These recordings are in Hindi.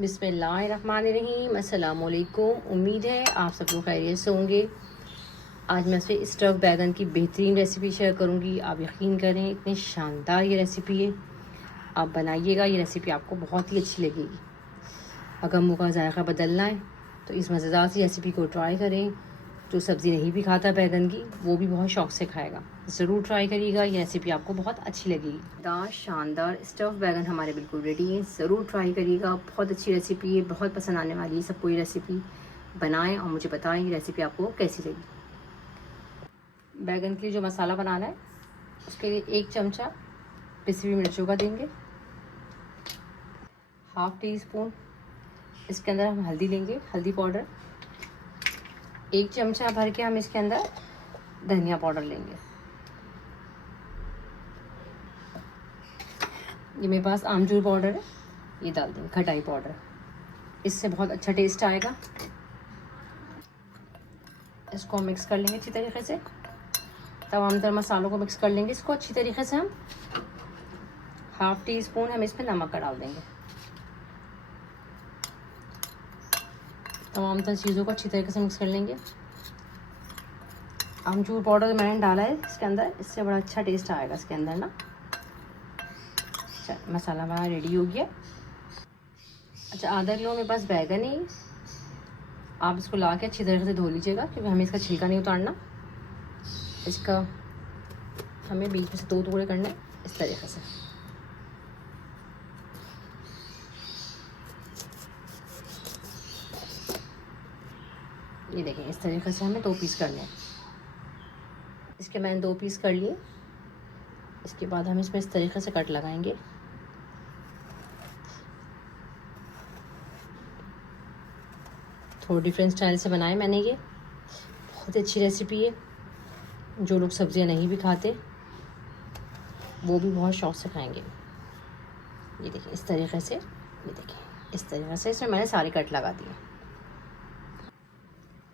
बिस्मिल्लाहिर्रहमानिर्रहीम। अस्सलाम वालेकुम। उम्मीद है आप सब लोग खैरियत से होंगे। आज मैं आपसे स्टफ़ बैगन की बेहतरीन रेसिपी शेयर करूंगी। आप यकीन करें इतनी शानदार ये रेसिपी है, आप बनाइएगा, ये रेसिपी आपको बहुत ही अच्छी लगेगी। अगर मुँह का जायका बदलना है तो इस मज़ेदार सी रेसिपी को ट्राई करें। जो सब्ज़ी नहीं भी खाता बैगन की, वो भी बहुत शौक़ से खाएगा। ज़रूर ट्राई करिएगा, ये रेसिपी आपको बहुत अच्छी लगेगी। दार शानदार स्टफ़ बैगन हमारे बिल्कुल रेडी है। ज़रूर ट्राई करिएगा, बहुत अच्छी रेसिपी है, बहुत पसंद आने वाली है सबको। ये रेसिपी बनाएं और मुझे बताएं ये रेसिपी आपको कैसी लगी। बैगन के लिए जो मसाला बनाना है उसके लिए 1 चमचा पिसी हुई मिर्चों का देंगे, ½ टीस्पून इसके अंदर हम हल्दी लेंगे, हल्दी पाउडर। 1 चमचा भर के हम इसके अंदर धनिया पाउडर लेंगे। ये मेरे पास आमचूर पाउडर है, ये डाल देंगे, खटाई पाउडर, इससे बहुत अच्छा टेस्ट आएगा। इसको मिक्स कर लेंगे अच्छी तरीके से। तमाम तर मसालों को मिक्स कर लेंगे इसको अच्छी तरीके से। हम ½ टीस्पून हम इसमें नमक का डाल देंगे। तमाम तर चीज़ों को अच्छी तरीके से मिक्स कर लेंगे। आमचूर पाउडर मैंने डाला है इसके अंदर, इससे बड़ा अच्छा टेस्ट आएगा इसके अंदर ना। चल मसाला हमारा रेडी हो गया। अच्छा, आधा किलो मेरे पास बैगन है, आप इसको ला के अच्छी तरीके से धो लीजिएगा क्योंकि हमें इसका छिलका नहीं उतारना। इसका हमें बीच में से 2 टुकड़े करने इस तरीके से। ये देखें, इस तरीके से हमें 2 पीस करने हैं। इसके मैंने 2 पीस कर लिए। इसके बाद हम इसमें इस तरीके से कट लगाएंगे। थोड़ा डिफरेंट स्टाइल से बनाए मैंने, ये बहुत अच्छी रेसिपी है। जो लोग सब्जियां नहीं भी खाते वो भी बहुत शौक़ से खाएंगे। ये देखिए इस तरीके से, ये देखिए इस तरीके से इसमें मैंने सारे कट लगा दिए।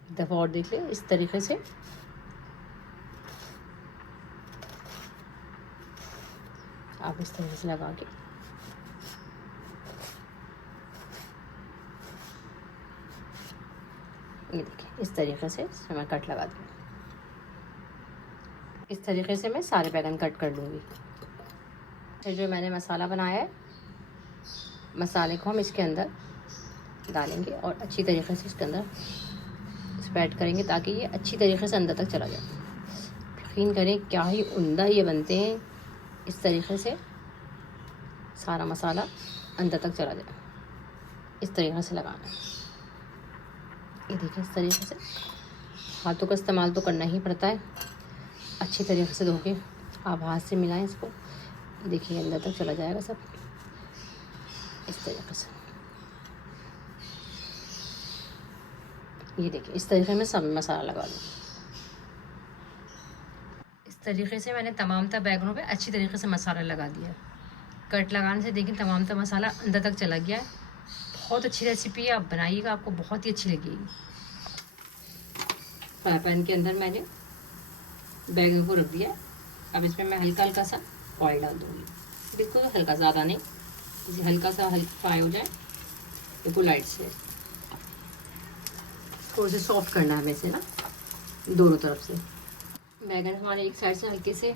एक दफ़ा और देख लें इस तरीके से। आप इस तरीके से लगा के ये देखिए इस तरीके से इसमें मैं कट लगा दूँगी। इस तरीके से मैं सारे बैगन कट कर लूँगी। फिर जो मैंने मसाला बनाया है, मसाले को हम इसके अंदर डालेंगे और अच्छी तरीके से इसके अंदर स्प्रेड करेंगे ताकि ये अच्छी तरीके से अंदर तक चला जाए। यकीन करें क्या ही उम्दा ये बनते हैं। इस तरीके से सारा मसाला अंदर तक चला जाए, इस तरीके से लगाना है। ये देखिए इस तरीके से हाथों का इस्तेमाल तो करना ही पड़ता है। अच्छी तरीके से धो के आप हाथ से मिलाएं इसको। देखिए अंदर तक चला जाएगा सब इस तरीके से। ये देखिए इस तरीके में सब मसाला लगा लो। इस तरीके से मैंने तमाम तर बैगनों पे अच्छी तरीके से मसाला लगा दिया। कट लगाने से देखिए तमाम तर मसाला अंदर तक चला गया है। बहुत अच्छी रेसिपी है, आप बनाइएगा, आपको बहुत ही अच्छी लगेगी। फ्राई पैन के अंदर मैंने बैगन को रख दिया। अब इसमें मैं हल्का हल्का सा ऑयल डाल दूँगी, बिल्कुल हल्का, ज़्यादा नहीं, हल्का सा फ्राई हो जाए बिल्कुल लाइट से। थोड़े से सॉफ्ट करना है हमें इसे ना, दोनों तरफ से। बैगन हमारे एक साइड से हल्के से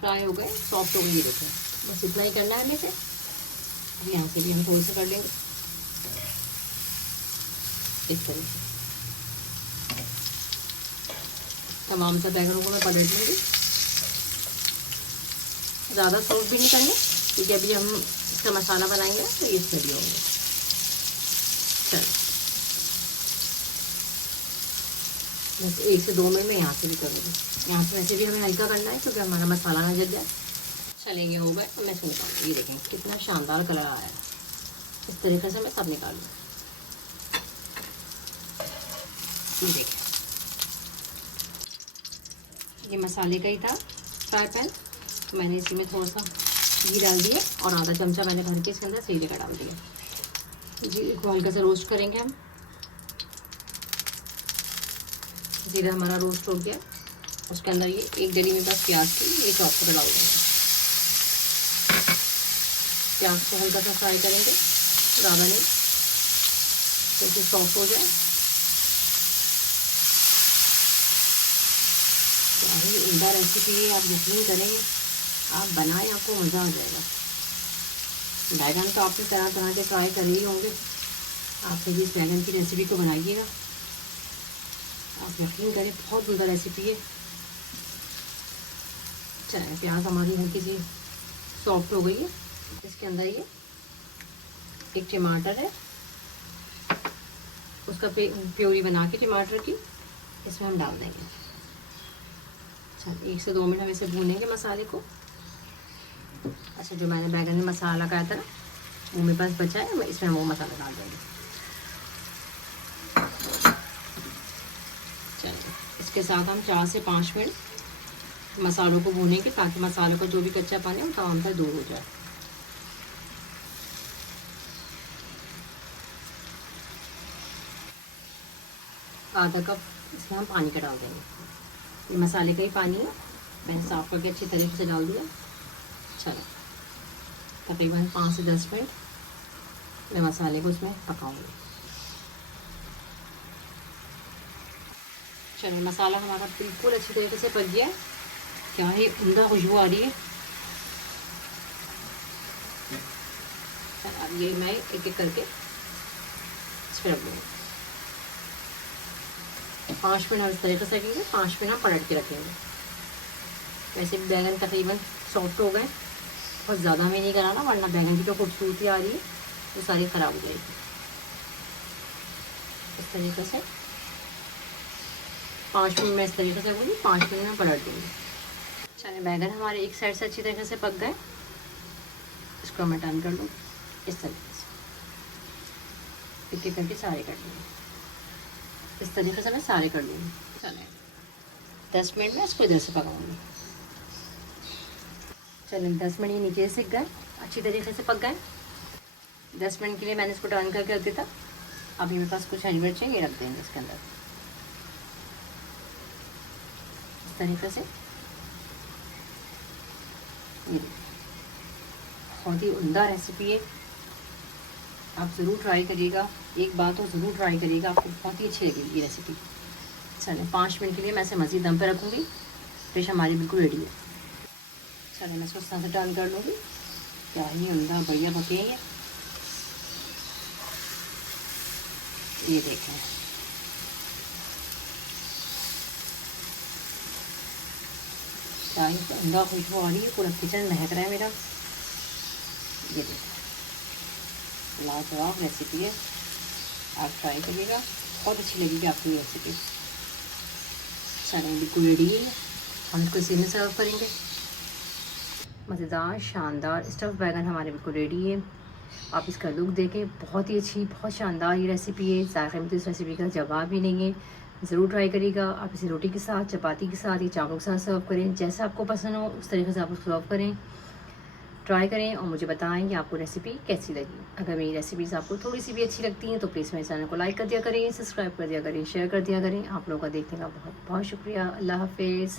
फ्राई हो गए, सॉफ्ट हो गए। ये देखें, बस इतना ही करना है हमें से। यहाँ से भी हम थोड़े से कर लेंगे इस तरह से। तमाम सा बैगनों को मैं पलट लूँगी। ज़्यादा सॉफ्ट भी नहीं करने क्योंकि अभी हम इसका मसाला बनाएंगे तो ये रेडी होंगे। चलो बस 1 से 2 मिनट में यहाँ से भी करूँगी। यहाँ से वैसे भी हमें हल्का करना है क्योंकि हमारा मसाला ना जल जाए। चलेंगे हो गए, मैं सुनता हूँ। ये देखें कितना शानदार कलर आया है। इस तरीके से मैं सब निकाल लूँ। ये देखें, ये मसाले का ही था फ्राई पैन, तो मैंने इसी में थोड़ा सा घी डाल दिया और आधा चमचा मैंने भर के इसके अंदर जीरे का डाल दिया। जीरे को हल्का सा रोस्ट करेंगे हम। जीरा हमारा रोस्ट हो गया, उसके अंदर ये 1 डली में बस प्याज की ये चॉप कर डाल देंगे। प्याज को हल्का सा फ्राई करेंगे, ज़्यादा नहीं। तो सॉफ्ट हो जाए। तो उम्दा रेसिपी है, आप यकीन करें, आप बनाएं आपको मज़ा आ जाएगा। बैगन तो आपने तरह तरह के ट्राई कर ही होंगे, आप कभी इस बैगन की रेसिपी को बनाइएगा, आप यकीन करें बहुत उम्दा रेसिपी है। चलिए प्याज हमारी हल्की सी सॉफ्ट हो गई है, इसके अंदर ये एक टमाटर है, उसका प्योरी बना के टमाटर की इसमें हम डाल देंगे। चलिए 1 से 2 मिनट हम इसे भूनेंगे मसाले को। अच्छा, जो मैंने बैगन में मसाला लगाया था ना, वो मेरे पास बचा है, मैं इसमें वो मसाला डाल दूँगी। चलिए इसके साथ हम 4 से 5 मिनट मसालों को भूनेंगे, ताकि मसालों का जो भी कच्चा पानी है वो तमाम पर दूर हो जाए। आधा कप इसमें हम पानी का डाल देंगे, ये मसाले का ही पानी है, मैंने साफ़ करके अच्छी तरीके से डाल दिया। चलो तकरीबन 5 से 10 मिनट मैं मसाले को इसमें पकाऊंगी। चलो मसाला हमारा बिल्कुल अच्छी तरीके से पक गया है, क्या ही उम्दा खुशबू आ रही है। अब ये मैं एक एक करके इस पर रख दूँगी। 5 मिनट हम इस तरीके से रखेंगे, 5 मिनट हम पलट के रखेंगे। वैसे भी बैगन तकरीबन सॉफ्ट हो गए, बहुत ज़्यादा हमें नहीं कराना, वरना बैगन की जो खूबसूरती आ रही है वो सारी ख़राब हो जाएगी। इस तरीके से 5 मिनट में इस तरीके से होगी, 5 मिनट में पलट दूँगी। चलिए बैगन हमारे एक साइड से अच्छी तरीके से पक गए, इसको मैं टर्न कर दूँ इस तरीके से, एक एक करके सारे कर दूँगी। इस तरीके से मैं सारे कर दूँगी। चलिए 10 मिनट में इसको इधर से पकाऊँगी। चलिए 10 मिनट ये नीचे से गए, अच्छी तरीके से पक गए। 10 मिनट के लिए मैंने इसको टर्न करके रख दिया था। अभी मेरे पास कुछ हरी मिर्च है, ये रख देंगे इसके अंदर इस तरीके से। ये बहुत ही उम्दा रेसिपी है, आप ज़रूर ट्राई करिएगा, एक बार तो ज़रूर ट्राई करिएगा, आपको बहुत ही अच्छी लगेगी ये रेसिपी। चलिए 5 मिनट के लिए मैं इसे मज़ीद दम पे रखूँगी, फिश हमारी बिल्कुल रेडी है। चलिए मैं इसको इस तरह से टर्न कर लूँगी, क्या ही उम्दा बढ़िया पके हैं ये देखें। क्या ही उम्दा खुशबू आ रही है, पूरा किचन महक रहा है मेरा। ये देखें, लाजवाब रेसिपी है, आप ट्राई करिएगा, बहुत अच्छी लगेगी आपको ये रेसिपी। चलिए बिल्कुल रेडी है, हम इसको इसी में सर्व करेंगे। मज़ेदार शानदार स्टफ़ बैगन हमारे बिल्कुल रेडी है। आप इसका लुक देखें, बहुत ही अच्छी, बहुत शानदार ये रेसिपी है। जायके में तो इस रेसिपी का जवाब ही नहीं है, ज़रूर ट्राई करिएगा। आप इसे रोटी के साथ, चपाती के साथ या चावलों के साथ सर्व करें, जैसा आपको पसंद हो उस तरीके से आप उसको सर्व करें, ट्राई करें और मुझे बताएं कि आपको रेसिपी कैसी लगी। अगर मेरी रेसिपीज़ आपको थोड़ी सी भी अच्छी लगती हैं तो प्लीज़ मेरे चैनल को लाइक कर दिया करें, सब्सक्राइब कर दिया करें, शेयर कर दिया करें। आप लोगों का देखने का बहुत बहुत शुक्रिया। अल्लाह हाफिज़।